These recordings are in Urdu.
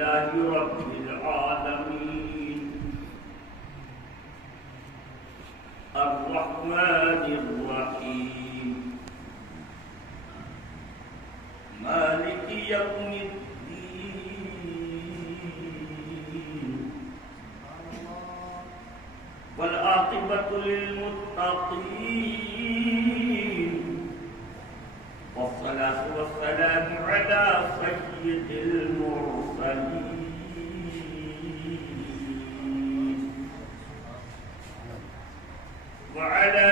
لله رب العالمين الرحمن الرحيم مالك يوم الدين والعاقبة للمتقين والصلاة والسلام على سيد المرسلين وعلى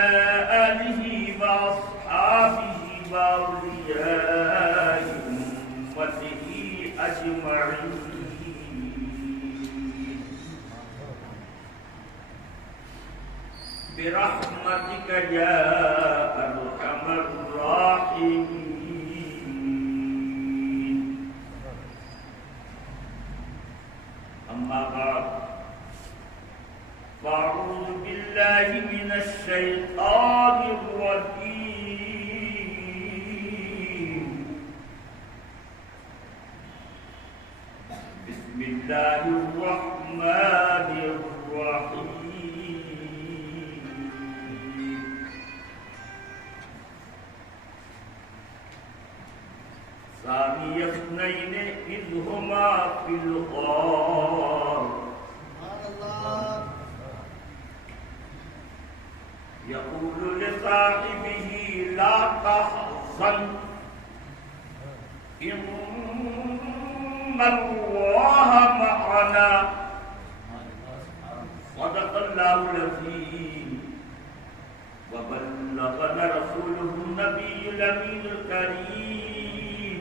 آله وأصحابه وأولياء أمته أجمعين برحمتك يا أرحم الراحمين. أما بعد فأعوذ بالله من الشيطان الرجيم. بسم الله الرحمن الرحيم. ثاني اثنين إذ هما في الغار يقول لصاحبه لا تحزن إن الله معنا صدق الله العظيم وبلغنا رسوله النبي الأمين الكريم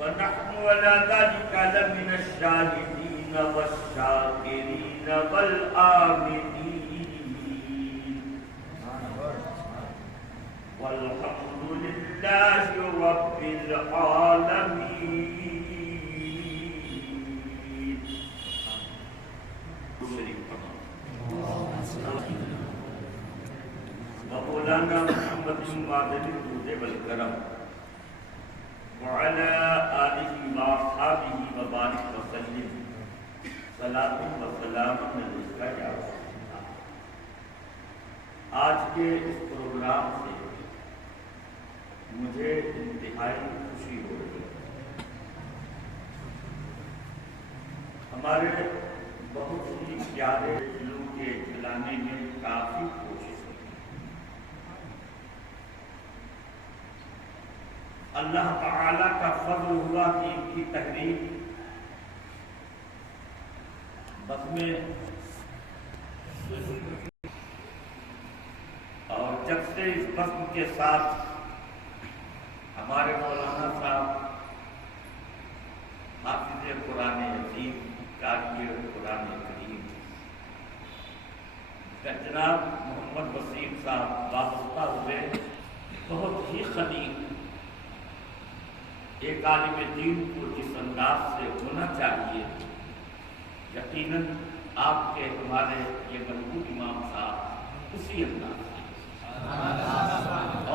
ونحن على ذلك لمن الشاهدين والشاكرين والآمنين والحمد لله رب العالمين. مولانا محمد معدن الجود والکرم وعلى آله وأصحابه وبارك وسلم صلاة وسلام علیک یا رسول اللہ. آج کے اس پروگرام سے مجھے انتہائی خوشی ہو رہی ہے. ہمارے بہت ہی پیارے دلوں کے جلانے میں کافی کوشش کی. اللہ تعالیٰ کا فضل ہوا کہ ان کی تحریک بس میں اور جب سے اس بزم کے ساتھ ہمارے مولانا صاحب حافظ قرآن عظیم قاری قرآن کریم جناب محمد وسیم صاحب وابستہ ہوئے بہت ہی خلیق ایک عالم دین کو جس انداز سے ہونا چاہیے یقیناً آپ کے ہمارے یہ مرحوم امام صاحب اسی انداز سے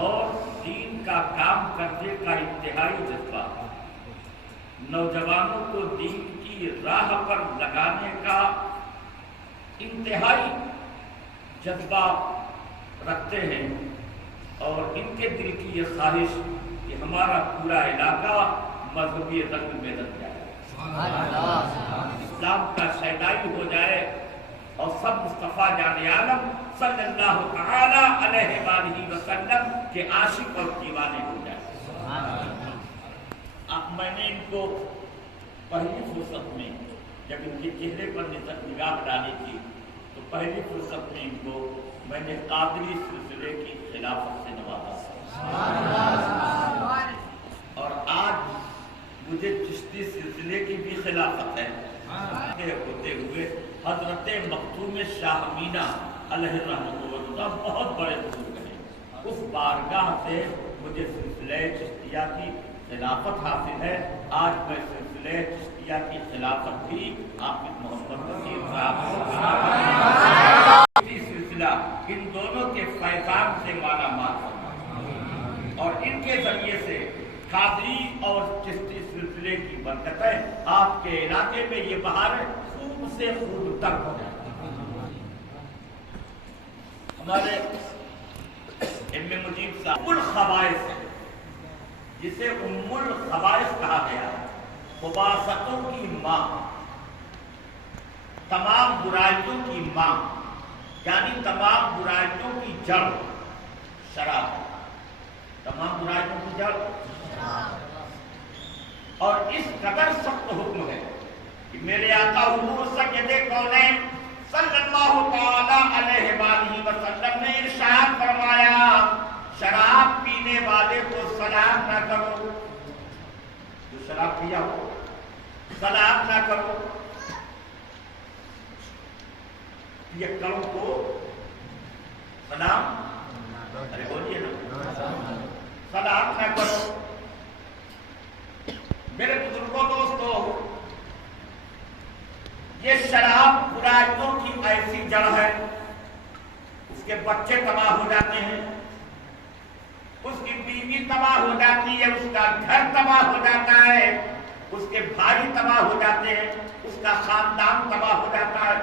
اور دین کا کام کرنے کا انتہائی جذبہ نوجوانوں کو دین کی راہ پر لگانے کا انتہائی جذبہ رکھتے ہیں اور ان کے دل کی یہ خواہش کہ ہمارا پورا علاقہ مذہبی رنگ میں رنگ جائے، اسلام کا شیدائی ہو جائے اور سب مصطفیٰ جان عالم صلی اللہ تعالی علیہ وآلہ وسلم کے عاشق اور دیوانے ہو جائے. اب میں نے ان کو پہلی فرصت میں جب ان کے چہرے پر نگاہ ڈالی تھی تو پہلی فرصت میں ان کو میں نے قادری سلسلے کی خلافت سے نوازا اور آج مجھے چشتی سلسلے کی بھی خلافت ہے. ہوتے ہوئے حضرت مختوم شاہ مینا علیہ رحمۃ اللہ بہت بڑے بزرگ ہیں، اس بارگاہ سے مجھے سلسلہ چشتیہ کی خلافت حاصل ہے. آج میں سلسلہ چشتیہ کی خلافت بھی حافظ محمد وسیم صاحب سلسلہ ان دونوں کے فیضان سے مالا مال اور ان کے ذریعے سے قادری اور چشتی سلسلے کی برکت ہے آپ کے علاقے میں یہ بہار خوب سے خوب تر ہو جائے. ہمارے ابن مجیب صاحب الخبائث ہے جسے ام الخبائث کہا گیا، خباثتوں کی ماں، تمام برائیوں کی ماں، یعنی تمام برائیوں کی جڑ شراب، تمام برائیوں کی جڑ. اور اس قدر سخت حکم ہے کہ میرے آقا حضور سید کونین صلی اللہ تعالی علیہ وآلہ وسلم نے ارشاد فرمایا شراب پینے والے کو سلام نہ کرو. جو شراب پیا ہو سلام نہ کرو. یہ کرو کو سلام، ارے بولیے نا، سلام نہ کرو. میرے بزرگوں دوستو، یہ شراب برائیوں کی ایسی جڑ ہے، اس کے بچے تباہ ہو جاتے ہیں، اس کی بیوی تباہ ہو جاتی ہے، اس کا گھر تباہ ہو جاتا ہے، اس کے بھائی تباہ ہو جاتے ہیں، اس کا خاندان تباہ ہو جاتا ہے.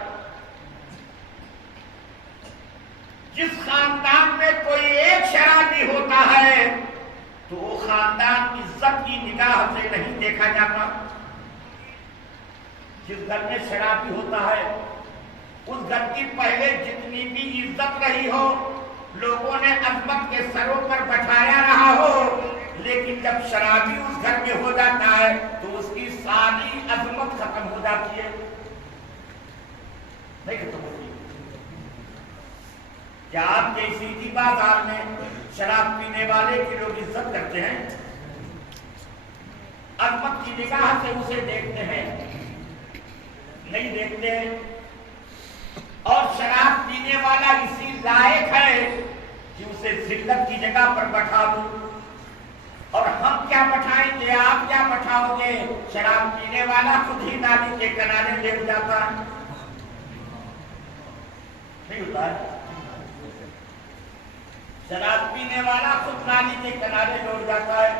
جس خاندان میں کوئی ایک شرابی ہوتا ہے تو وہ خاندان عزت کی نگاہ سے نہیں دیکھا جاتا. جس گھر میں شرابی ہوتا ہے اس گھر کی پہلے جتنی بھی عزت رہی ہو، لوگوں نے عظمت کے سروں پر بٹھایا رہا ہو، لیکن جب شرابی اس گھر میں ہو جاتا ہے تو اس کی ساری عظمت ختم ہو جاتی ہے. نہیں ختم ہوتی. کیا آپ کے سیدھی بازار میں شراب پینے والے کی لوگ عزت کرتے ہیں؟ عظمت کی نگاہ سے اسے دیکھتے ہیں؟ نہیں دیکھتے ہیں. اور شراب پینے والا اسی لائق ہے کہ اسے ذلت کی جگہ پر بٹھا دوں. اور ہم کیا بٹھائیں گے، آپ کیا بٹھاؤ گے؟ شراب پینے والا خود ہی نالی کے کنارے لیٹ جاتا ہے. نہیں ہوتا ہے؟ شراب پینے والا خود نالی کے کنارے لوٹ جاتا ہے.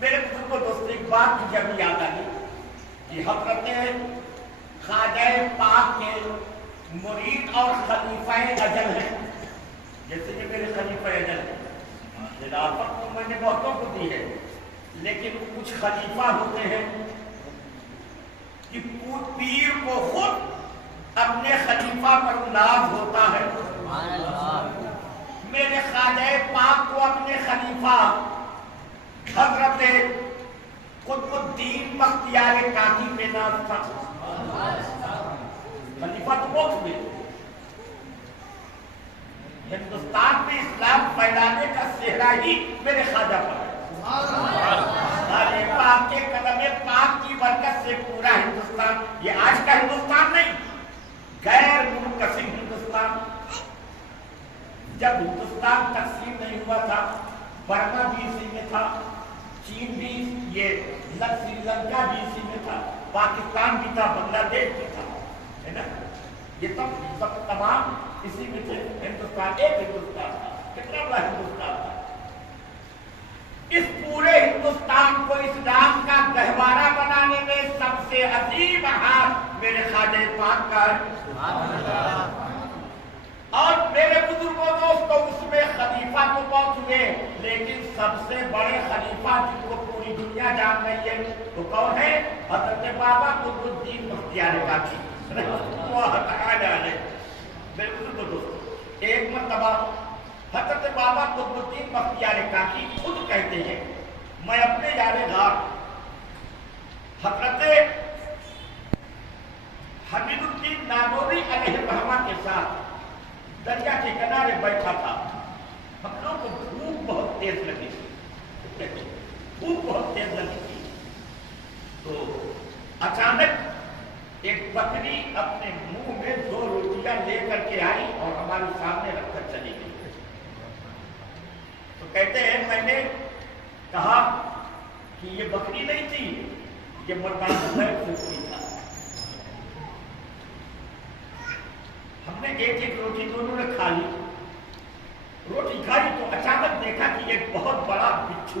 میرے بزرگوں دوستوں، ایک بات مجھے ابھی یاد آئی کہ حضرت خواجہ پاک کے مرید اور خلیفہ اجل ہیں. جیسے کہ میرے خلیفہ اجل ہیں، خلافت تو میں نے بہتوں کو دی ہے، لیکن کچھ خلیفہ ہوتے ہیں کہ پیر کو خود اپنے خلیفہ پر ناز ہوتا ہے. میرے خواجہ پاک کو اپنے خلیفہ حضرت قطب الدین بختیار کاکی پہ ناز تھا. خلیفہ تو بہت ہوئے. ہندوستان میں اسلام پھیلانے کا سہرا ہی میرے خواجہ پر ہے. پاک کے قدم پاک کی برکت سے پورا ہندوستان، یہ آج کا ہندوستان نہیں، غیر منقسم ہندوستان. جب ہندوستان تقسیم نہیں ہوا تھا، برما بھی اسی میں تھا، چین بھی، یہ سری لنکا بھی اسی میں تھا، پاکستان بھی تھا، بنگلہ دیش بھی تھا، ہے نا. یہ سب تمام اسی میں تھے. ہندوستان ایک ہندوستان تھا. کتنا بڑا ہندوستان تھا. اس پورے ہندوستان کو اسلام کا گہوارہ بنانے میں سب سے عظیم ہاتھ میرے خواجہ پاک کا ہے. اور میرے بزرگوں دوستوں، اس میں خلیفہ تو بہت ہوئے، لیکن سب سے بڑے خلیفہ جن کو پوری دنیا جان رہی ہے تو کون ہے؟ حضرت بابا قطب الدین بختیار کاکی رحمۃ اللہ تعالی علیہ. میرے بزرگوں دوستوں، ایک مرتبہ حضرت بابا قطب الدین بختیار کاکی خود کہتے ہیں، میں اپنے یار غار حضرت حمید الدین نانوری علیہ الرحمہ کے ساتھ دریا کے کنارے بیٹھا تھا. ہم لوگ کو بھوک بہت تیز لگی تھی، بھوک بہت تیز لگی تھی. تو اچانک ایک بکری اپنے منہ میں 2 روٹیاں لے کر کے آئی اور ہمارے سامنے رکھ کر چلی گئی. تو کہتے ہیں میں نے کہا کہ یہ بکری نہیں تھی، یہ مردانہ ہے تھا. ہم نے ایک روٹی دونوں نے کھا لی. روٹی کھائی تو اچانک دیکھا کہ ایک بہت بڑا بچھو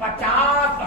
50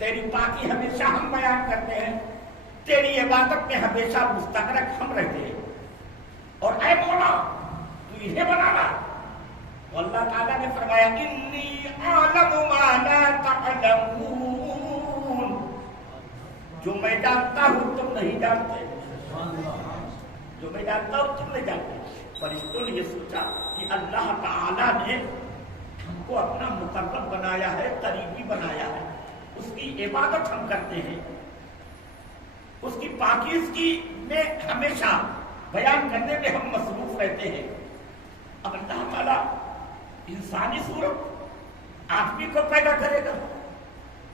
تیری پاکی ہمیشہ ہم بیان کرتے ہیں، تیری عبادت میں ہمیشہ مستغرق ہم رہتے ہیں، اور اے مولا تو انہیں بنانا۔ تو اللہ تعالیٰ نے فرمایا انی اعلم ما لا تعلمون، جو میں جانتا ہوں تم نہیں جانتے، جو میں جانتا ہوں تم نہیں جانتے۔ فرشتوں نے یہ سوچا کہ اللہ تعالیٰ نے ہم کو اپنا مقرب بنایا ہے، قریبی بنایا ہے، اس کی عبادت ہم کرتے ہیں، اس کی پاکیزگی میں ہمیشہ بیان کرنے میں ہم مصروف رہتے ہیں۔ اب اللہ تعالیٰ انسانی صورت آدمی کو پیدا کرے گا،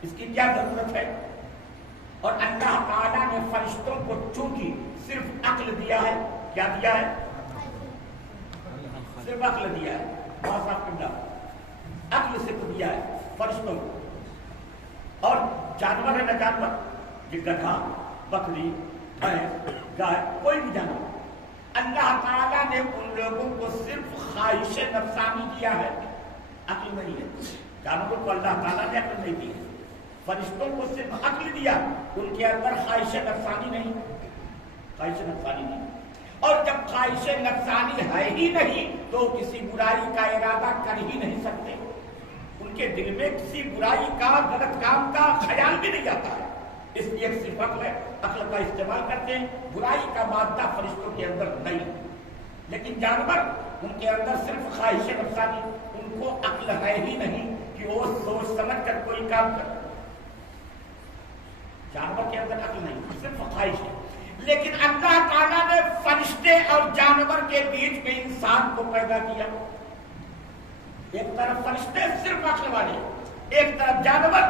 اس کی کیا ضرورت ہے؟ اور اللہ تعالیٰ نے فرشتوں کو چونکہ صرف عقل دیا ہے، کیا دیا ہے؟ صرف عقل دیا ہے، عقل صرف دیا ہے فرشتوں کو، اور جانور ہے نہ جانور، یہ گدھا، بکری، بھینس، گائے، کوئی بھی جانور، اللہ تعالیٰ نے ان لوگوں کو صرف خواہش نفسانی دیا ہے، عقل نہیں ہے۔ جانوروں کو اللہ تعالیٰ نے عقل نہیں دی ہے، فرشتوں کو صرف عقل دیا، ان کے اندر خواہش نفسانی نہیں، خواہش نفسانی نہیں۔ اور جب خواہش نفسانی ہے ہی نہیں تو کسی برائی کا ارادہ کر ہی نہیں سکتے، ان کے دل میں کسی برائی کا، غلط کام کا خیال بھی نہیں آتا ہے، اس لیے صرف عقل ہے، عقل کا استعمال کرتے ہیں، برائی کا مادہ فرشتوں کے اندر نہیں۔ لیکن جانور، ان کے اندر صرف خواہش نفسانی، ان کو عقل ہے ہی نہیں کہ وہ سوچ سمجھ کر کوئی کام کرے، جانور کے اندر عقل نہیں، صرف خواہش ہے۔ لیکن اللہ تعالیٰ نے فرشتے اور جانور کے بیچ میں انسان کو پیدا کیا، ایک طرف فرشتے صرف عقل والے، ایک طرف جانور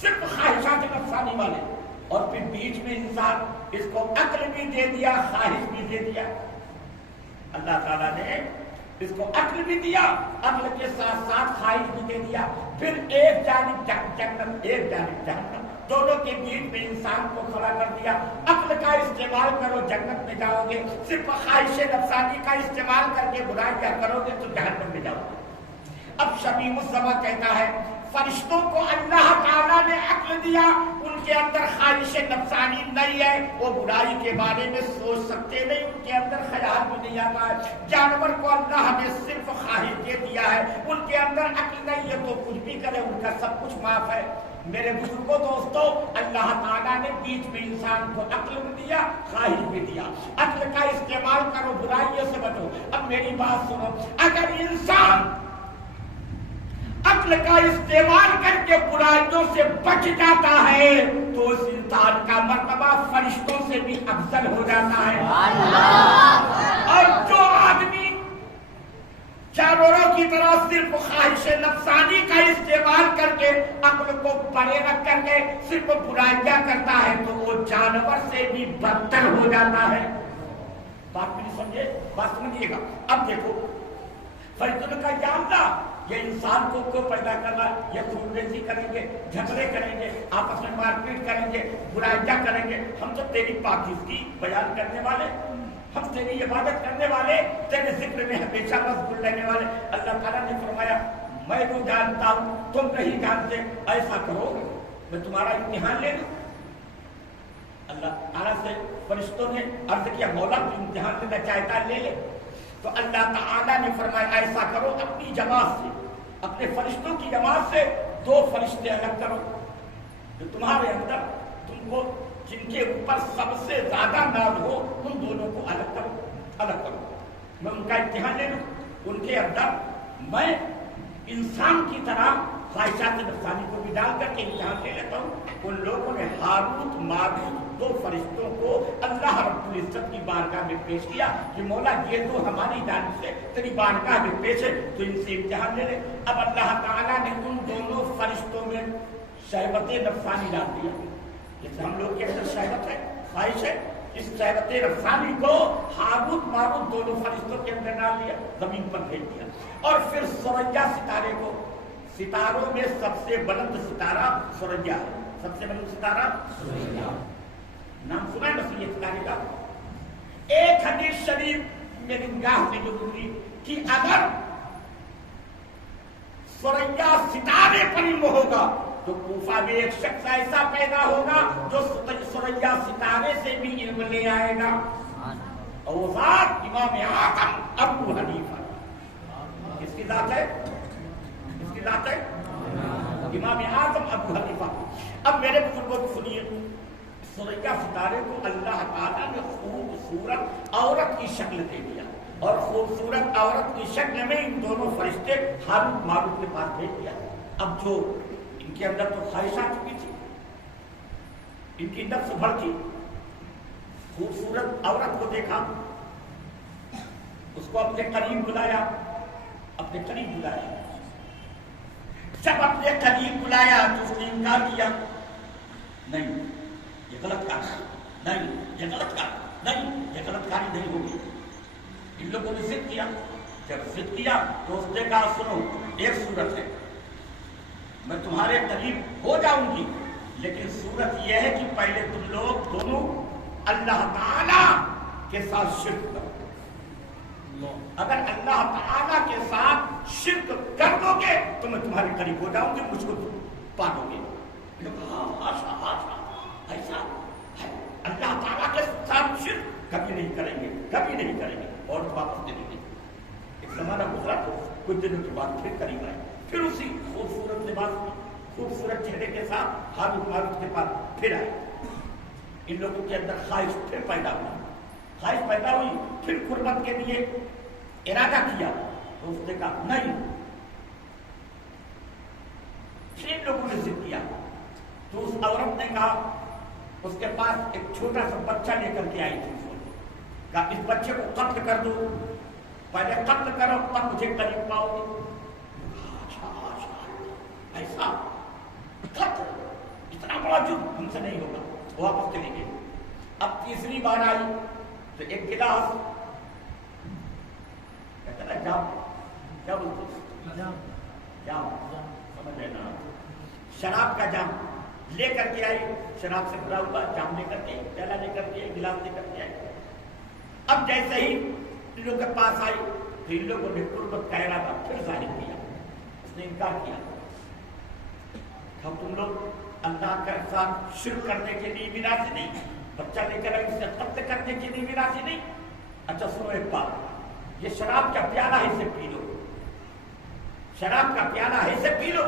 صرف خواہشات نفسانی والے، اور پھر بیچ میں انسان، اس کو عقل بھی دے دیا، خواہش بھی دے دیا۔ اللہ تعالیٰ نے اس کو عقل بھی دیا، عقل کے ساتھ ساتھ خواہش بھی دے دیا، پھر ایک جانب جنت، ایک جانب جہنم، دونوں کے بیچ میں انسان کو کھڑا کر دیا۔ عقل کا استعمال کرو جنت میں جاؤ گے، صرف خواہش نفسانی کا استعمال کر کے برائیاں کرو گے تو جہنم میں جاؤ گے۔ اب شبیہ السما کہتا ہے فرشتوں کو اللہ تعالیٰ نے عقل دیا، ان کے اندر خواہش نفسانی نہیں ہے، وہ برائی کے بارے میں سوچ سکتے نہیں، ان کے اندر خیال بھی نہیں آتا ہے۔ جانور کو اللہ نے صرف خواہش دے دیا ہے، ان کے اندر عقل نہیں ہے تو کچھ بھی کرے، ان کا سب کچھ معاف ہے۔ میرے بزرگوں دوستوں، اللہ تعالیٰ نے بیچ میں انسان کو عقل بھی دیا، خواہش بھی دیا، عقل کا استعمال کرو، برائیوں سے بچو۔ اب میری بات سنو، اگر انسان عقل کا استعمال کر کے برائیوں سے بچ جاتا ہے تو اس انسان کا مرتبہ فرشتوں سے بھی افضل ہو جاتا ہے۔ اور جو آدمی جانوروں کی طرح صرف خواہش نفسانی کا استعمال کر کے عقل کو پرے رکھ کر کے صرف برائیاں کرتا ہے تو وہ جانور سے بھی بدتر ہو جاتا ہے۔ بات بھی نہیں سمجھے؟ بات سمجھیے گا۔ اب دیکھو فرشتوں نے کہا یا اللہ، یہ انسان کو کیوں پیدا کرنا، یہ خون ریزی کریں گے، جھگڑے کریں گے، آپس میں مار پیٹ کریں گے، برائیاں کریں گے، ہم تو تیری پاکیزگی بیان کرنے والے، ہم تیری عبادت کرنے والے، تیرے ذکر میں ہمیشہ مشغول رہنے والے۔ اللہ تعالیٰ نے فرمایا میں تو جانتا ہوں تم نہیں جانتے، ایسا کرو میں تمہارا امتحان لے لوں۔ اللہ تعالیٰ سے فرشتوں نے عرض کیا مولا تو امتحان لینا چاہتا لے لے۔ تو اللہ تعالیٰ نے فرمایا ایسا کرو، اپنی جماعت سے، اپنے فرشتوں کی جماعت سے 2 فرشتے الگ کرو جو تمہارے اندر، تم کو جن کے اوپر سب سے زیادہ ناز ہو، ان دونوں کو الگ کرو، الگ کرو، میں ان کا امتحان لے لوں۔ ان کے اندر میں انسان کی طرح خواہشات نفسانی کو بھی ڈال کر کے امتحان لے لیتا ہوں۔ ان لوگوں نے ہاروت ماروت 2 فرشتوں کو اللہ رب العزت کی بارگاہ میں پیش کیا کہ مولا یہ تو ہماری جانب سے تیری بارگاہ میں پیش ہے، تو ان سے امتحان لے لے۔ اب اللہ تعالیٰ نے ان دونوں فرشتوں میں شہوت نفسانی ڈال دیا، جیسے ہم لوگ کے اندر شہوت ہے، خواہش ہے، اس شہوت نفسانی کو ہاروت ماروت دونوں فرشتوں کے اندر ڈال دیا، زمین پر بھیج دیا۔ اور پھر سوریا ستارے کو، ستاروں میں سب سے بلند ستارہ سوریا ہے، سب سے بلند ستارہ سوریا، نام سنا ہے مسیح ستارے کا؟ ایک حدیث شریف میری نگاہ میں جو گزری کہ اگر سوریا ستارے پر علم ہوگا تو کوفہ میں ایک شخص ایسا پیدا ہوگا جو سوریا ستارے سے بھی علم لے آئے گا، اور وہ ذات امام اعظم ابو حنیفہ۔ کس کی ذات ہے؟ کس کی ذات ہے؟ امام اعظم ابو حنیفہ۔ اب میرے بزرگوں کو سنیے، سوریا ستارے کو اللہ تعالیٰ نے خوبصورت عورت کی شکل دے دیا، اور خوبصورت عورت کی شکل میں ان دونوں فرشتے ہاروت ماروت کے پاس بھیج دیا۔ اب جو ان کے اندر تو خواہش آ چکی تھی، ان کی نفس بھڑکی، خوبصورت عورت کو دیکھا، اس کو اپنے قریب بلایا، اپنے قریب بلایا۔ جب اپنے قریب بلایا تو اس نے انکار کیا، نہیں یہ غلط کام، نہیں یہ غلط کام، نہیں یہ غلط کاری نہیں ہوگی۔ ان لوگوں نے ضد کیا، جب ضد کیا تو اس نے کہا سنو، ایک صورت ہے، میں تمہارے قریب ہو جاؤں گی، لیکن صورت یہ ہے کہ پہلے تم لوگ دونوں اللہ تعالی کے ساتھ شرک کرو۔ اگر اللہ تعالی کے ساتھ شرک کر دو گے تو میں تمہارے قریب ہو جاؤں گی، مجھ کو تم پالو گے۔ ایسا اللہ تعالیٰ کے ساتھ شرک کبھی نہیں کریں گے، کبھی نہیں کریں گے، اور واپس دے دیں گے۔ ایک زمانہ گزرا تو کچھ دنوں کے بعد پھر قریب آئے، پھر اسی خوبصورت لباس میں، خوبصورت چہرے کے ساتھ ہاروت ماروت کے پاس پھر آئے۔ ان لوگوں کے اندر خواہش پھر پیدا ہوئی، خواہش پیدا ہوئی، پھر قربت کے لیے ارادہ کیا تو اس نے کہا نہیں۔ پھر ان لوگوں نے ضد کیا تو اس عورت نے کہا، اس کے پاس ایک چھوٹا سا بچہ لے کر کے آئی تھی، کہا اس بچے کو قتل کر دو، پہلے قتل کرو تب مجھے قریب پاؤ گے۔ ایسا قتل، اتنا بڑا جرم ہم سے نہیں ہوگا، واپس چلے گئے۔ اب تیسری بار آئی تو ایک گلاس، کہتا نا جام، کیا بولتے جام، سمجھ لینا، شراب کا جام لے کر کے آئی، شراب سے بھرا ہوا جام لے کر کے، پیالہ لے کر کے، گلاس لے کر کے آئی۔ اب جیسے ہی ان لوگوں کے پاس آئی تو ان لوگوں نے قربت کا ارادہ پھر ظاہر کیا، اس نے انکار کیا، ہم تم لوگ اللہ کے ساتھ شرک کرنے کے لیے بھی راضی نہیں، بچہ لے کر اسے قتل کرنے کے لیے بھی راضی نہیں۔ اچھا سنو ایک بات، یہ شراب کا پیالہ ہے اسے پی لو، شراب کا پیالہ ہے اسے پی لو۔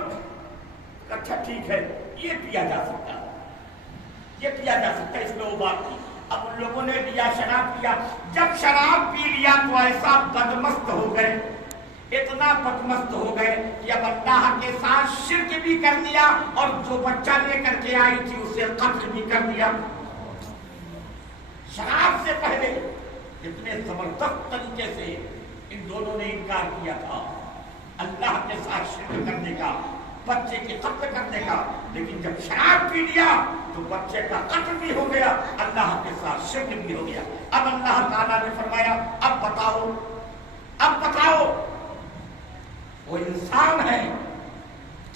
اچھا ٹھیک ہے، یہ پیا جا سکتا ہے، یہ پیا جا سکتا ہے، اس میں وہ بات نہیں۔ اب ان لوگوں نے لیا، شراب پیا، جب شراب پی لیا تو ایسا بدمست ہو گئے، اتنا بدمست ہو گئے کہ اب اللہ کے ساتھ شرک بھی کر دیا، اور جو بچہ لے کر کے آئی تھی اسے قتل بھی کر دیا۔ شراب سے پہلے اتنے زبردست طریقے سے ان دونوں نے انکار کیا تھا اللہ کے ساتھ شرک کرنے کا، بچے کے قتل کرنے کا، لیکن جب شراب پی لیا تو بچے کا قتل بھی ہو گیا، اللہ کے ساتھ شرک بھی ہو گیا۔ اب اللہ تعالیٰ نے فرمایا اب بتاؤ، اب بتاؤ، وہ انسان ہے،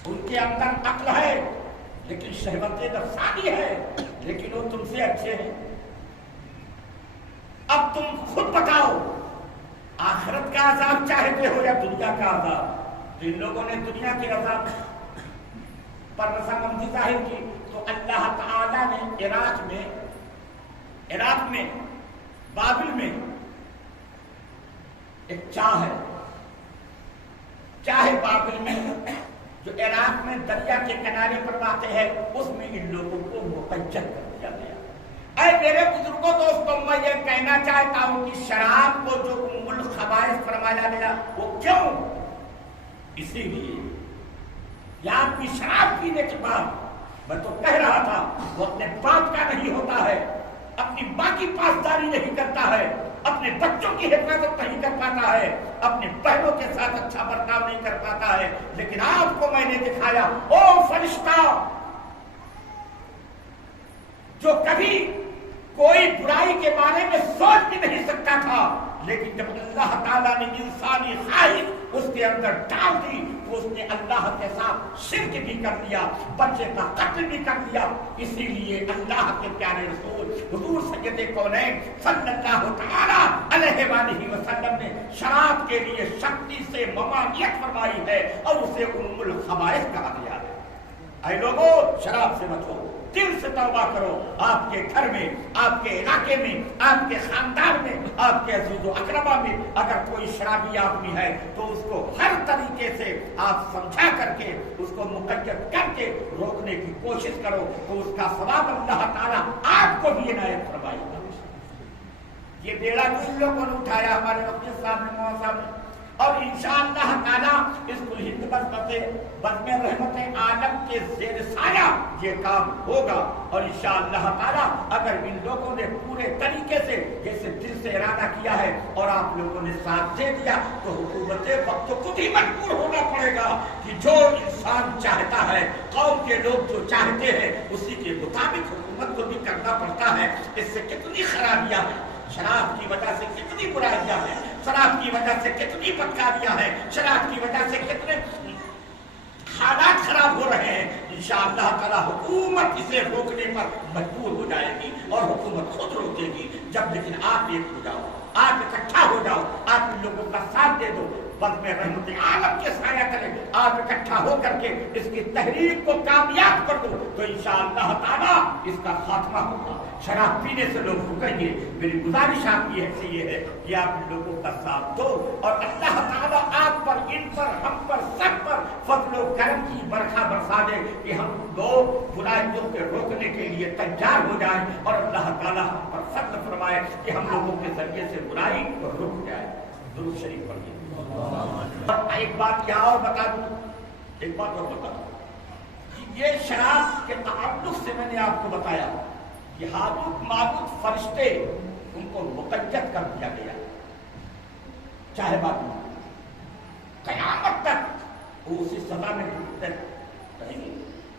ان کے اندر عقل ہے لیکن شہوت نفسانی ہے، لیکن وہ تم سے اچھے ہیں۔ اب تم خود بتاؤ، آخرت کا عذاب چاہتے ہو یا دنیا کا عذاب؟ تو ان لوگوں نے دنیا کے عذاب پر رضامندی ظاہر کی، تو اللہ تعالیٰ نے عراق میں بابل میں ایک چاہ ہے، چاہے بابل میں جو عراق میں دریا کے کنارے پر واقع ہے، اس میں ان لوگوں کو مقجر کر دیا گیا۔ اے میرے بزرگوں دوستوں، میں یہ کہنا چاہتا ہوں کہ شراب کو جو ام الخبائث فرمایا گیا وہ کیوں؟ اسی لیے یا آدمی شراب پینے کے بعد، میں تو کہہ رہا تھا، وہ اپنے باپ کا نہیں ہوتا ہے، اپنی ماں کی پاسداری نہیں کرتا ہے، اپنے بچوں کی حفاظت نہیں کر پاتا ہے، اپنے بہنوں کے ساتھ اچھا برتاؤ نہیں کر پاتا ہے، لیکن آپ کو میں نے دکھایا او فرشتہ جو کبھی کوئی برائی کے بارے میں سوچ بھی نہیں سکتا تھا، لیکن جب اللہ تعالیٰ نے انسانی خواہش اس کے اندر ڈال دی تو اس نے اللہ کے ساتھ شرک بھی کر دیا، بچے کا قتل بھی کر دیا۔ اسی لیے اللہ کے پیارے رسول حضور سید کونین صلی اللہ تعالیٰ علیہ وآلہ وسلم نے شراب کے لیے سختی سے ممانعت فرمائی ہے اور اسے ام الخبائث کہا گیا ہے۔ اے لوگوں شراب سے بچو، دل سے توبہ کرو. آپ کے گھر میں، آپ کے علاقے میں، آپ کے خاندان میں، آپ کے عزیز و اقربا میں اگر کوئی شرابی آدمی ہے تو اس کو ہر طریقے سے آپ سمجھا کر کے اس کو مقید کر کے روکنے کی کوشش کرو تو اس کا ثواب اللہ تعالیٰ آپ کو بھی عنایت فرمائے گا. یہ بیڑا جو ان لوگوں نے اٹھایا ہمارے وقت صاحب نے اور انشاءاللہ تعالیٰ اس کل ہند بزم رحمت عالم کے زیر سایہ یہ کام ہوگا. اور انشاءاللہ تعالیٰ اگر ان لوگوں نے پورے طریقے سے جیسے دل سے ارادہ کیا ہے اور آپ لوگوں نے ساتھ دے دیا تو حکومت وقت کو خود ہی مجبور ہونا پڑے گا کہ جو انسان چاہتا ہے، قوم کے لوگ جو چاہتے ہیں اسی کے مطابق حکومت کو بھی کرنا پڑتا ہے. اس سے کتنی خرابیاں ہیں، شراب کی وجہ سے کتنی برائیاں ہیں، شراب کی وجہ سے کتنی بدکاریاں ہیں، شراب کی وجہ سے کتنے حالات خراب ہو رہے ہیں. انشاءاللہ تعالی حکومت اسے روکنے پر مجبور ہو جائے گی اور حکومت خود روکے گی جب. لیکن آپ ایک ہو جاؤ، آپ اکٹھا ہو جاؤ، آپ ان لوگوں کا ساتھ دے دو، بزم رحمت عالم کے سایہ کریں، آپ اکٹھا ہو کر کے اس کی تحریک کو کامیاب کر دو تو انشاءاللہ تعالی اس کا خاتمہ ہوگا. شراب پینے سے لوگ رکیں گے. میری گزارش آپ کی ایسی یہ ہے کہ آپ ان لوگوں کا ساتھ دو اور اللہ تعالیٰ آپ پر، ان پر، ہم پر، سب پر فضل و کرم کی برکھا برسا دے کہ ہم لوگ برائیوں کے روکنے کے لیے تیار ہو جائیں اور اللہ تعالیٰ ہم پر فضل فرمائے کہ ہم لوگوں کے ذریعے سے برائی رک جائے. درود شریف پڑھیے. اور ایک بات کیا اور بتا دوں، ایک بات اور بتا دوں کہ یہ شراب کے تعلق سے میں نے آپ کو بتایا کہ ہاروت ماروت فرشتے ان کو مقید کر دیا گیا، چاہے بات قیامت تک وہ اسی سزا میں رہیں گے.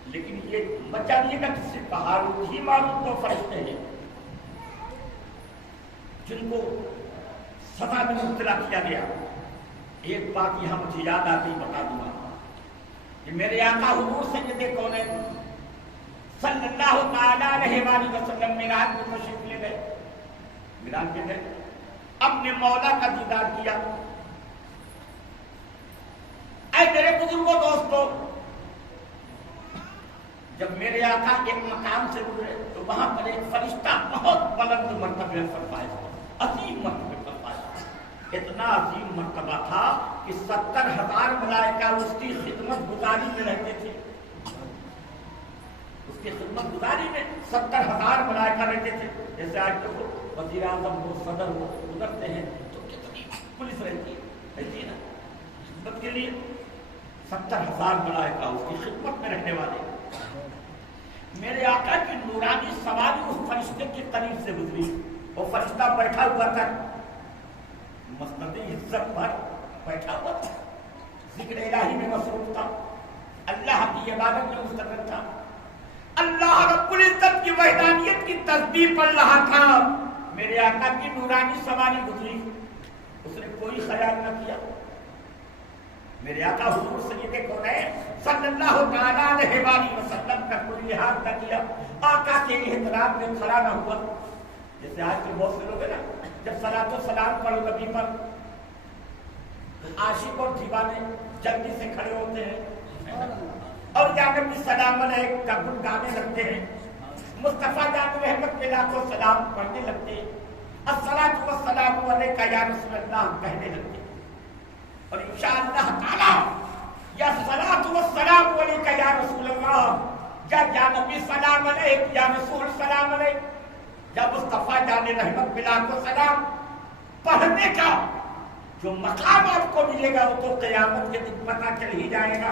لیکن یہ مت جانیے گا کہ صرف ہاروت ہی ماروت دو فرشتے ہیں جن کو سزا میں مبتلا کیا گیا. ایک بات یہاں مجھے یاد آتی بتا دوں کہ میرے آقا حضور سید کونین صلی اللہ تعالیٰ علیہ وآلہ وسلم میراج میں تشریف لے گئے. میراج میں گئے، اپنے مولا کا دیدار کیا. اے میرے بزرگوں دوستوں، جب میرے آقا ایک مقام سے گزرے تو وہاں پر ایک فرشتہ بہت بلند مرتبے پر فائز ہوا، عظیم مرتبے پر فائز ہوا. اتنا عظیم مرتبہ تھا کہ 70,000 ملائکہ اس کی خدمت گزاری میں رہتے تھے. اس کی خدمت گزاری میں 70,000 ملائکہ رہتے تھے. جیسے آج تو وزیر اعظم ہو، صدر ہو، گزرتے ہیں تو کتنی پولیس رہتی ہے نا خدمت کے لیے. 70,000 ملائکہ اس کی خدمت میں رہنے والے. میرے آقا کی نورانی سواری اس فرشتے کے قریب سے گزری. وہ فرشتہ بیٹھا ہوا تھا، مسند عزت پر بیٹھا ہوا تھا، ذکر الہی میں مصروف تھا، اللہ کی عبادت میں مستقل تھا، اللہ رب العزت کی وحدانیت کی تسبیح پڑھ رہا تھا. میرے آقا کی نورانی سواری گزری، اس نے کوئی خیال نہ کیا. میرے آقا حضور سید کونین صلی اللہ تعالیٰ علیہ وآلہ وسلم کا کوئی لحاظ نہ کیا، آقا کے احترام میں کھڑا نہ ہوا. جیسے آج کے بہت سے لوگ ہیں نا، جب صلاۃ و سلام پڑھو نبی پر عاشق اور دیوانے جلدی سے کھڑے ہوتے ہیں اور یا نبی سلام علیہ کا گن گانے لگتے ہیں، مصطفیٰ جان رحمت کے لاکھوں سلام پڑھنے لگتے ہیں، الصلاۃ والسلام علیک یا رسول اللہ کہنے لگتے ہیں. اور انشاءاللہ تعالی یا الصلاۃ والسلام علیک یا رسول اللہ، یا نبی سلام علیک، یا رسول سلام علیک، یا مصطفیٰ جان رحمت بلا کو سلام پڑھنے کا جو مقام آپ کو ملے گا وہ تو قیامت کے دن پتہ چل ہی جائے گا.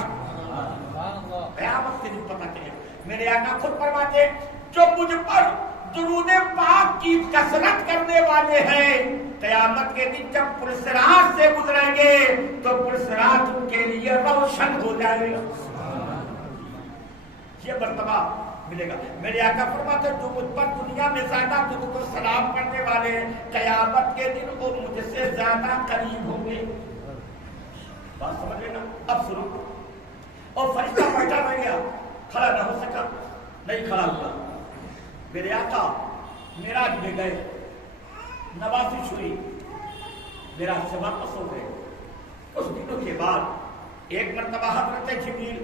قیامت کے دن پتہ چلے گا. میرے آقا خود فرماتے جو مجھ پر درود پاک کی کثرت کرنے والے ہیں قیامت کے دن جب پرسرات سے گزریں گے تو پرسرات ان کے لیے روشن ہو جائے گا. یہ مرتبہ ملے گا. میرے آقا فرماتے جو مجھ پر دنیا میں زیادہ درود و سلام پڑھنے والے قیامت کے دن وہ مجھ سے زیادہ قریب ہوں گے. بات سمجھ لینا. اب سنو. اور فرشتہ بیٹھا رہ گیا، کھڑا نہ ہو سکا، نہیں کھڑا ہوا. میرے آقا معراج میں گئے، نوازش ہوئی، معراج سے واپس ہو گئے. کچھ دنوں کے بعد ایک مرتبہ حضرت جبریل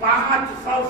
500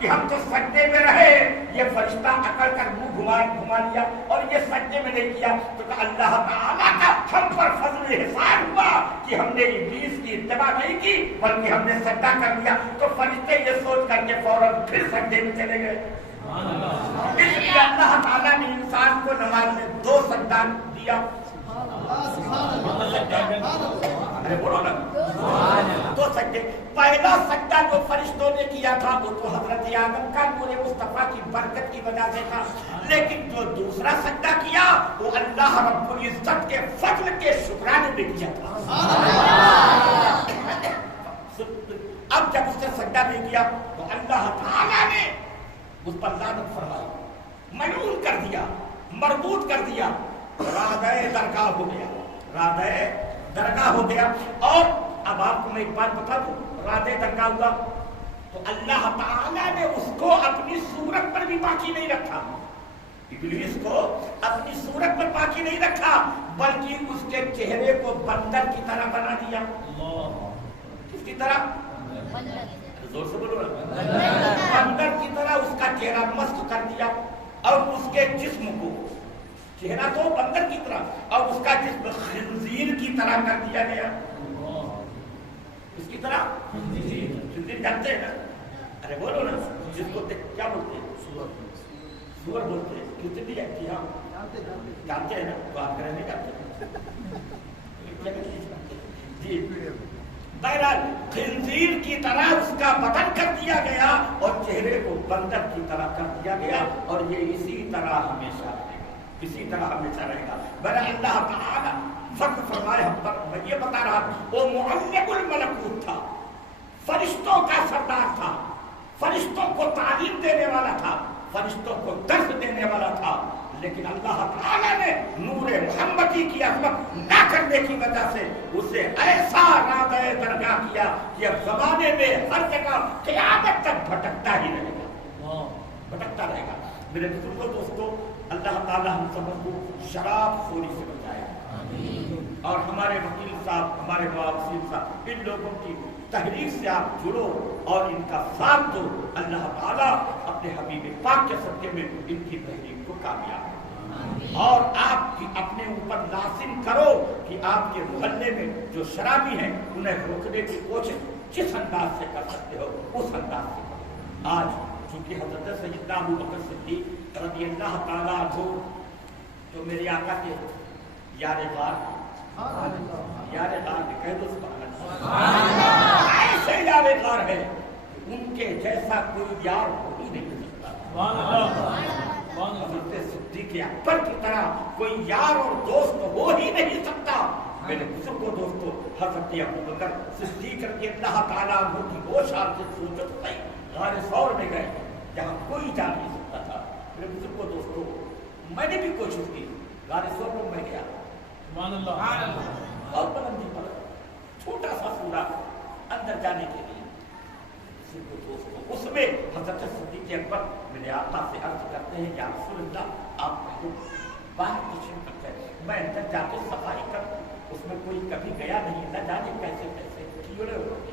کہ ہم تو سجدے میں رہے، یہ فرشتہ اکڑ کر منہ گھما لیا اور یہ سجدے میں نہیں کیا، تو کہ اللہ تعالیٰ کا ہم پر فضل احسان ہوا کہ ہم نے ابلیس کی اتباع نہیں کی بلکہ ہم نے سجدہ کر لیا۔ تو فرشتے یہ سوچ کر کے فوراً پھر سجدے میں چلے گئے۔ اس لیے اللہ تعالیٰ نے انسان کو نماز میں 2 سجدہ دیا۔ ارے بولو نا، 2 سجدے۔ پہلا سجدہ جو فرشتوں نے کیا تھا وہ تو حضرت آدم کا نور مصطفیٰ کی برکت کی وجہ سے تھا، لیکن جو دوسرا سجدہ کیا وہ اللہ رب العزت کے فضل کے شکرانے میں کیا تھا۔ اب جب اس نے سجدہ نہیں کیا تو اللہ تعالیٰ نے اس پر لعنت فرمائی، ملعون کر دیا، مردود کر دیا، رادہ درگاہ ہو گیا، رادہ درگاہ ہو گیا۔ اور اب آپ کو میں ایک بات بتا دوں، رادہ درگاہ ہوا تو اللہ تعالیٰ نے اس کو اپنی صورت پر بھی باقی نہیں رکھا، ابلیس کو اپنی صورت پر باقی نہیں رکھا بلکہ اس کے چہرے کو بندر کی طرح بنا دیا۔ کس کی طرح؟ زور سے بولو نا، بندر کی طرح اس کا چہرہ مست کر دیا اور اس کے جسم کو، چہرہ تو بندر کی طرح اور اس کا جسم خنزیر کی طرح کر دیا گیا۔ اس کی طرح خنزیر جانتے ہیں نا؟ ارے بولو نا، جس کو کیا بولتے ہیں؟ سور بولتے ہیں۔ کتنی ہے کہ ہم جانتے ہیں نا؟ تو آپ کریں نہیں جانتے جی۔ بہرحال خنزیر کی طرح اس کا بدن کر دیا گیا اور چہرے کو بندر کی طرح کر دیا گیا، اور یہ اسی طرح ہمیشہ رہے گا، اسی طرح ہمیشہ رہے گا۔ بہرحال اللہ تعالیٰ فضل فرمائے ہم پر۔ میں یہ بتا رہا وہ معلم الملکوت تھا، فرشتوں کا سردار تھا، فرشتوں کو تعلیم دینے والا تھا، فرشتوں کو درس دینے والا تھا، لیکن اللہ تعالیٰ نے نور محمدی کی عظمت نہ کرنے کی وجہ سے اسے ایسا رادہ درگاہ کیا کہ اب زمانے میں ہر جگہ قیامت تک بھٹکتا ہی رہے گا، بھٹکتا رہے گا۔ میرے بزرگوں دوستوں، اللہ تعالیٰ ہم سب کو شراب خوری سے بچائے اور ہمارے وکیل صاحب، ہمارے مؤذن صاحب، ان لوگوں کی تحریک سے آپ جڑو اور ان کا ساتھ دو۔ اللہ تعالیٰ اپنے حبیب پاک کے صدقے میں ان کی تحریک کو کامیاب اور آپ کی اپنے اوپر لازم کرو کہ آپ کے محلے میں جو شرابی ہیں انہیں روکنے کی کوشش جس انداز سے کر سکتے ہو اس انداز سے کرو۔ آج چونکہ حضرت سیدنا ابو بکر صدیق رضی اللہ تعالیٰ عنہ جو میرے آقا کے یار غار، یار غار میں کہہ دو سبحان اللہ، ایسے یار غار ہے ان کے جیسا کوئی یار ہو ہی نہیں سکتا۔ حضرت صدیق اکبر کی طرح کوئی یار اور دوست ہو ہی نہیں سکتا۔ میرے بزرگوں دوستوں، حضرت ابو بکر صدیق رضی اللہ تعالیٰ عنہ کی ہوش حال سے سوچو تو صحیح، غار ثور میں گئے جہاں کوئی جا نہیں سکتا تھا۔ میرے بزرگوں دوستوں، میں نے بھی کوشش کی، غار ثور میں میں گیا، بہت بلندی پر چھوٹا سا سورا اندر جانے کے لیے، اس میں حضرت صدیق اکبر میرے آقا سے عرض کرتے ہیں یا رسول اللہ آپ پہلے باہر تشریف کرتے ہیں، میں اندر جا کے صفائی کروں، اس میں کوئی کبھی گیا نہیں، نہ جانے کیسے کیسے کیڑے ہوتے،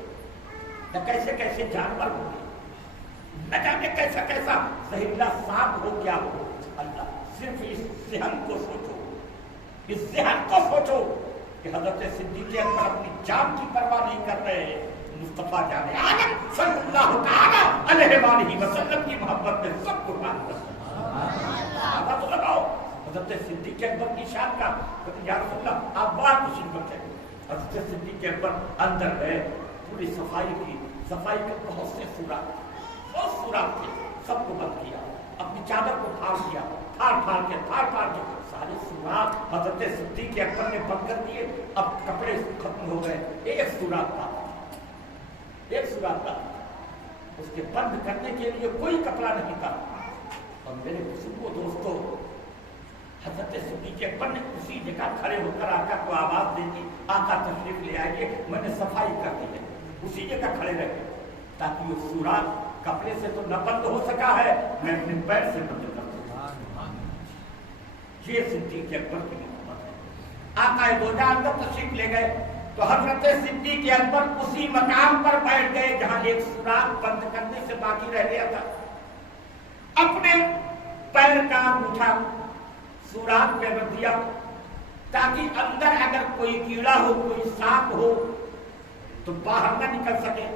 نہ کیسے کیسے جانور ہوتے، نہ جانے کیسا کیسا زہریلا سانپ ہو کیا ہو۔ اللہ صرف اس ذہن کو سوچو، اس ذہن کو سوچو کہ حضرت صدیق اکبر اپنی جان کی پرواہ نہیں کر رہے ہیں، مصطفیٰ جان عالم صلی اللہ تعالیٰ علیہ وآلہ وسلم کی محبت میں سب قربان کر دیا۔ تو لگاؤ حضرت صدیق اکبر کی شان کا، یا رسول اللہ آپ بات تشریف کرتے ہیں۔ حضرت صدیق اکبر اندر گئے، پوری صفائی کی، صفائی کے بہت سے سوراخ تھے، سب کو بند کیا، اپنی چادر کو پھاڑ دیا، پھاڑ کے سارے سوراخ حضرت صدیق اکبر نے بند کر دیے۔ اب کپڑے ختم ہو گئے، ایک سوراخ تھا، اس کے بند کرنے کے لیے کوئی کپڑا نہیں تھا۔ اور میرے بزرگوں دوستوں، حضرت صدیق اکبر نے اسی جگہ کھڑے ہو کر آقا کو آواز دی تھی، آقا تشریف لے آئیے، میں نے صفائی کر دی ہے، اسی جگہ کھڑے رہے تاکہ وہ سوراخ کپڑے سے تو نہ بند ہو سکا ہے، میں اپنے پیر سے بند کر سکتا۔ یہ صدیق اکبر کی محبت ہے۔ آقا دو جہاں اندر تشریف لے گئے، تو حضرت صدیق اکبر اسی مقام پر بیٹھ گئے جہاں ایک سوراخ بند کرنے سے باقی رہ گیا تھا. اپنے پیر کا انگوٹھا سوراخ پہ رکھ دیا تاکہ اندر اگر کوئی کیڑا ہو کوئی سانپ ہو تو باہر نہ نکل سکے.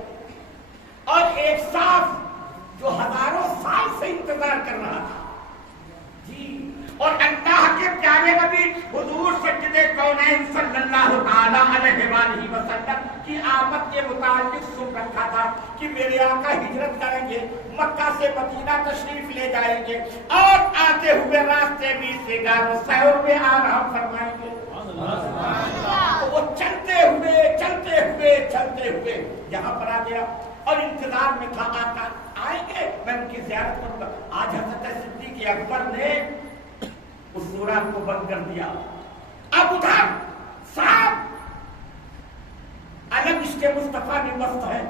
اور ایک سانپ جو ہزاروں سال سے انتظار کر رہا تھا جی، اور اللہ کے پیارے نبی حضور سید کونین صلی اللہ تعالی علیہ وآلہ وسلم کی آمد کے متعلق سن رکھا تھا کہ میرے آقا ہجرت کریں گے، مکہ سے مدینہ تشریف لے جائیں گے اور آتے ہوئے راستے میں سے گارو سہر میں آرام فرمائیں گے. تو وہ چلتے ہوئے یہاں پر آ گیا اور انتظار میں تھا آقا آئیں گے میں ان کی زیارت کروں گا. آج حضرت صدیق اکبر نے اس سوراخ کو بند کر دیا. اب ادھر صاحب الگ عشق مصطفیٰ میں مست ہے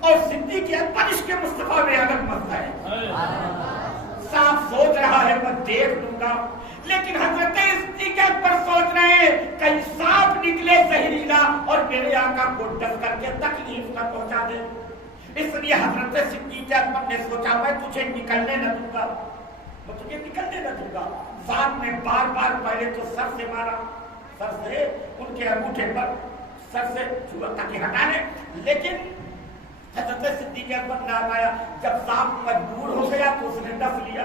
اور صدیق اکبر عشق مصطفیٰ میں الگ مست ہے. صاحب سوچ رہا ہے میں دیکھ لوں گا، لیکن حضرت صدیق اکبر سوچ رہے ہیں کہیں سانپ نکلے زہریلا اور میرے آقا کو ڈس کر کے تکلیف نہ پہنچا دے. اس لیے حضرت صدیق اکبر نے سوچا میں تجھے نکلنے نہ دوں گا، میں تجھے نکلنے نہ دوں گا. صاحب نے بار بار پہلے تو سر سے مارا، سر سے ان کے انگوٹھے پر سر سے چھوا تاکہ ہٹانے، لیکن حضرت صدیق اکبر نہ آیا. جب صاحب مجبور ہو گیا تو اس نے ڈس لیا.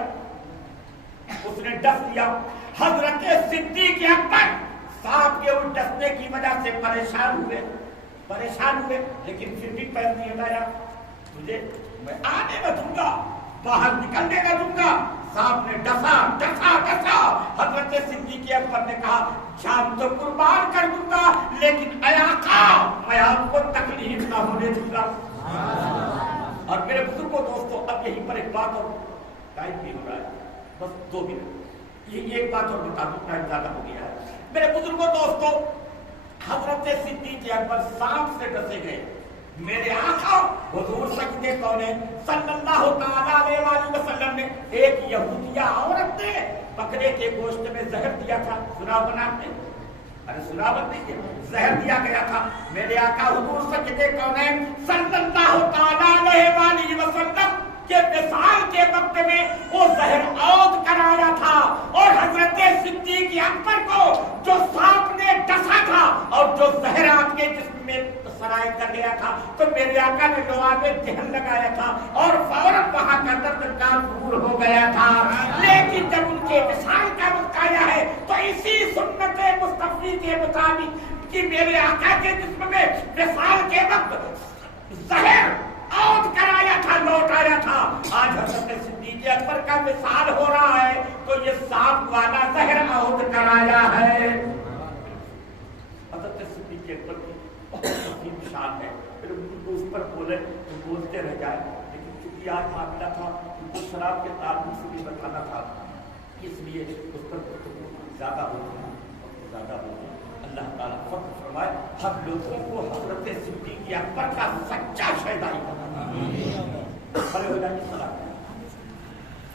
حضرت صدیق اکبر صاحب کے اس ڈسنے کی وجہ سے پریشان ہوئے لیکن پھر بھی پیر نہیں ہٹایا. تجھے میں آنے نہ دوں گا، باہر نکلنے نہ دوں گا. صاحب نے ڈسا. حضرت صدیق اکبر نے کہا جان تو قربان کر دوں گا لیکن اے آقا میں آپ کو تکلیف نہ ہونے دوں گا. اور میرے بزرگوں دوستوں اب یہیں پر ایک بات اور ٹائم بھی ہو رہا ہے، بس 2 منٹ یہ ایک بات اور بتا دوں، ٹائم زیادہ ہو گیا ہے. میرے بزرگوں دوستوں حضرت صدیق اکبر سانپ سے ڈسے گئے. میرے آقا حضور سید کونین صلی اللہ تعالی علیہ وآلہ وسلم نے ایک یہودیہ عورت نے بکرے کے گوشت میں زہر دیا تھا. سنا بنا آپ نے؟ ارے سنا بنا زہر دیا گیا تھا. میرے آقا حضور سید کونین صلی اللہ تعالی علیہ وآلہ وسلم کے وصال کے وقت میں وہ زہر عود کرایا تھا اور حضرت صدیق اکبر کو جو سانپ نے ڈسا تھا اور جو زہر آپ کے جسم میں سرائے کر گیا تھا تو میرے آقا نے جواب میں دہن لگایا تھا اور فوراً وہاں کا درد کام دور ہو گیا تھا. لیکن جب ان کے وصال کا وقت آیا ہے تو اسی سنت مصطفی کے مطابق کہ میرے آقا کے جسم میں وصال کے وقت زہر عود کرایا تھا، لوٹ آیا تھا. آج حضرت صدیق اکبر کا وصال ہو رہا ہے تو یہ سانپ والا زہر عود کرایا ہے. حضرت صدیق اکبر کی بہت عظیم شان ہے. پھر اس پر بولے تو بولتے رہ جائے، لیکن چونکہ آج معاملہ تھا ان کو شراب کے تعلق سے بھی بتانا تھا، اس لیے اس پر زیادہ ہوگا. اللہ تعالیٰ فضل فرمائے ہم لوگوں کو حضرت صدیق اکبر کا سچا شہدائی بنانا. کھڑے ہو جائیں.